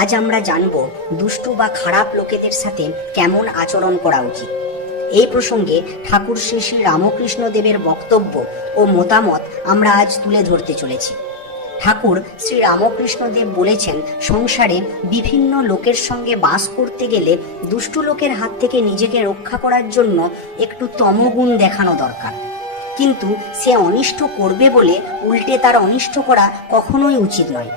আজ আমরা জানব দুষ্টু বা খারাপ লোকেদের সাথে কেমন আচরণ করা উচিত। এই প্রসঙ্গে ঠাকুর শ্রী শ্রী রামকৃষ্ণ দেবের বক্তব্য ও মতামত আমরা আজ তুলে ধরতে চলেছি। ঠাকুর শ্রী রামকৃষ্ণ দেব বলেছেন, সংসারে বিভিন্ন লোকের সঙ্গে বাস করতে গেলে দুষ্টু লোকের হাত থেকে নিজেকে রক্ষা করার জন্য একটু তমগুণ দেখানো দরকার। কিন্তু সে অনিষ্ট করবে বলে উল্টে তার অনিষ্ট করা কখনোই উচিত নয়।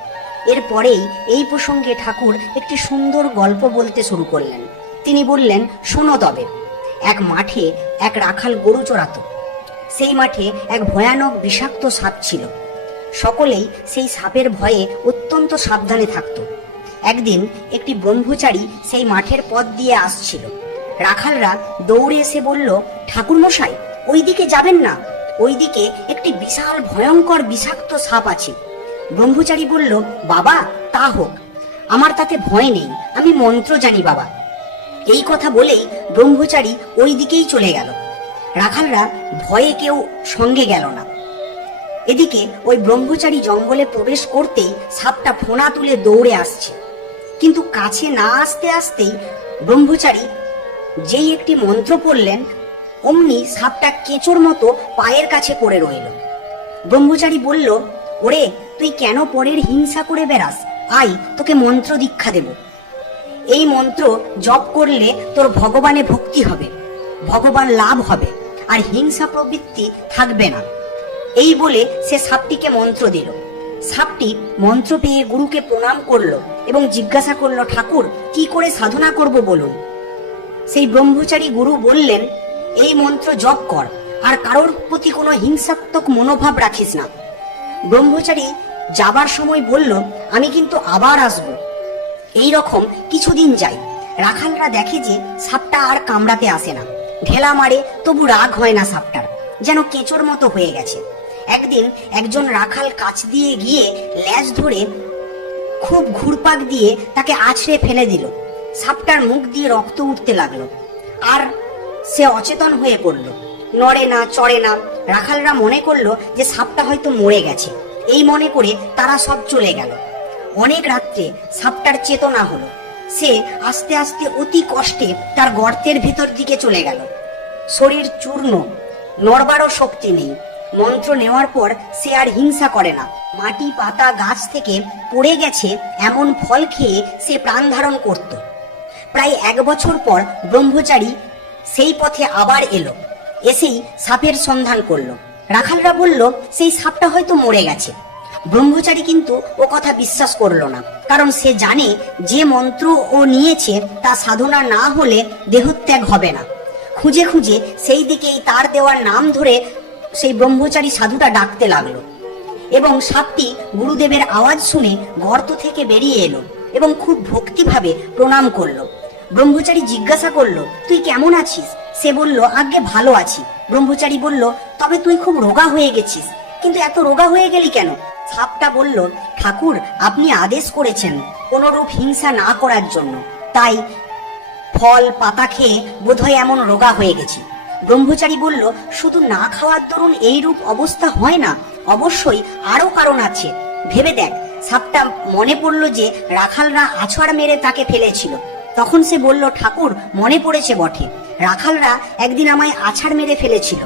এরপরেই এই প্রসঙ্গে ঠাকুর একটি সুন্দর গল্প বলতে শুরু করলেন। তিনি বললেন, শোনো তবে, এক মাঠে এক রাখাল গরু চড়াতো। সেই মাঠে এক ভয়ানক বিষাক্ত সাপ ছিল। সকলেই সেই সাপের ভয়ে অত্যন্ত সাবধানে থাকত। একদিন একটি ব্রহ্মচারী সেই মাঠের পথ দিয়ে আসছিল। রাখালরা দৌড়ে এসে বলল, ঠাকুরমশাই, ওইদিকে যাবেন না। ওইদিকে একটি বিশাল ভয়ঙ্কর বিষাক্ত সাপ আছে। ব্রহ্মচারী বলল, বাবা, তা হোক। আমার তাতে ভয় নেই। আমি মন্ত্র জানি, বাবা। এই কথা বলেই ব্রহ্মচারী ওই দিকেই চলে গেল। রাখালরা ভয়ে কেউ সঙ্গে গেল না। এদিকে ওই ব্রহ্মচারী জঙ্গলে প্রবেশ করতেই সাপটা ফোনা তুলে দৌড়ে আসছে। কিন্তু কাছে না আসতে আসতেই ব্রহ্মচারী যেই একটি মন্ত্র পড়লেন, অমনি সাপটা কেঁচোর মতো পায়ের কাছে পড়ে রইল। ব্রহ্মচারী বলল, ওরে তুই কেন পরের হিংসা করে বেড়াস? আয়, তোকে মন্ত্র দীক্ষা দেব। এই মন্ত্র জপ করলে তোর ভগবানে ভক্তি হবে, ভগবান লাভ হবে, আর হিংসা প্রবৃত্তি থাকবে না। এই বলে সে সাপটিকে মন্ত্র দিল। সাপটি মন্ত্র পেয়ে গুরুকে প্রণাম করল এবং জিজ্ঞাসা করল, ঠাকুর, কি করে সাধনা করব বলুন? সেই ব্রহ্মচারী গুরু বললেন, এই মন্ত্র জপ কর, আর কারোর প্রতি কোনো হিংসাত্মক মনোভাব রাখিস না। ব্রহ্মচারী যাবার সময় বলল, আমি কিন্তু আবার আসব। এই রকম কিছুদিন যায় রাখালরা দেখে যে সাপটা আর কামড়াতে আসে না। ঢেলা মারে, তবু রাগ হয় না সাপটার, যেন কেঁচোর মতো হয়ে গেছে। একদিন একজন রাখাল কাছ দিয়ে গিয়ে ল্যাজ ধরে খুব ঘুরপাক দিয়ে তাকে আছড়ে ফেলে দিল। সাপটার মুখ দিয়ে রক্ত উঠতে লাগল। আর সে অচেতন হয়ে পড়ল। নড়ে না, চড়ে না, রাখালরা মনে করল যে সাপটা হয়তো মরে গেছে। এই মনে করে তারা সব চলে গেল। অনেক রাত্রে সাপটার চেতনা হলো। সে আস্তে আস্তে অতি কষ্টে তার গর্তের ভেতর দিকে চলে গেল। শরীর চূর্ণ, নড়বারও শক্তি নেই। মন্ত্র নেওয়ার পর সে আর হিংসা করে না। মাটি, পাতা, গাছ থেকে পড়ে গেছে এমন ফল খেয়ে সে প্রাণ ধারণ করত। প্রায় এক বছর পর ব্রহ্মচারী সেই পথে আবার এলো। এসেই সাপের সন্ধান করল। রাখালরা বলল, সেই সাপটা হয়তো মরে গেছে। ব্রহ্মচারী কিন্তু ও কথা বিশ্বাস করল না, কারণ সে জানে যে মন্ত্র ও নিয়েছে তা সাধনা না হলে দেহত্যাগ হবে না। খুঁজে খুঁজে সেই দিকেই তার দেওয়ার নাম ধরে সেই ব্রহ্মচারী সাধুটা ডাকতে লাগল এবং সাপটি গুরুদেবের আওয়াজ শুনে গর্ত থেকে বেরিয়ে এলো এবং খুব ভক্তিভাবে প্রণাম করল। ব্রহ্মচারী জিজ্ঞাসা করল, তুই কেমন আছিস? সে বলল আগে ভালো আছি। ব্রহ্মচারী বলল, তবে তুই খুব রোগা হয়ে গেছিস। কিন্তু এত রোগা হয়ে গেলি কেন? সাপটা বলল, ঠাকুর, আপনি আদেশ করেছেন কোনরূপ হিংসা না করার জন্য। তাই ফল, পাতা খেয়ে বোধহয় এমন রোগা হয়ে গেছি। ব্রহ্মচারী বলল, শুধু না খাওয়ার দরুন এই রূপ অবস্থা হয় না। অবশ্যই আরও কারণ আছে। ভেবে দেখ সাপটা মনে পড়ল যে রাখালরা আছাড় মেরে তাকে ফেলেছিল। তখন সে বলল, ঠাকুর, মনে পড়েছে বটে। রাখালরা একদিন আমায় আছাড় মেরে ফেলেছিল।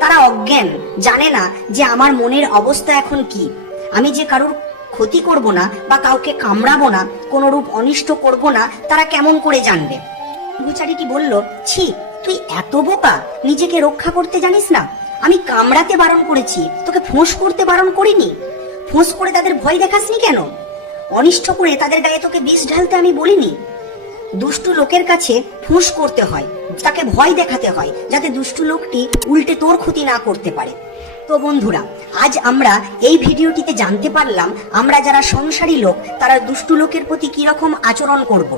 তারা অজ্ঞান, জানে না যে আমার মনের অবস্থা এখন কি। আমি যে কারুর ক্ষতি করব না বা কাউকে কামড়াবো না কোনো রূপ অনিষ্ট করব না, তারা কেমন করে জানবে? ব্রহ্মচারীটি বলল, ছি, তুই এত বোকা, নিজেকে রক্ষা করতে জানিস না? আমি কামড়াতে বারণ করেছি, তোকে ফোঁস করতে বারণ করিনি? ফোঁস করে তাদের ভয় দেখাসনি কেন? অনিষ্ট করে তাদের গায়ে তোকে বিষ ঢালতে আমি বলিনি? দুষ্টু লোকের কাছে ফুঁস করতে হয়, তাকে ভয় দেখাতে হয়, যাতে দুষ্টু লোকটি উল্টে তোর ক্ষতি না করতে পারে তো বন্ধুরা, আজ আমরা এই ভিডিওটিতে জানতে পারলাম, আমরা যারা সংসারী লোক, তারা দুষ্টু লোকের প্রতি কীরকম আচরণ করব।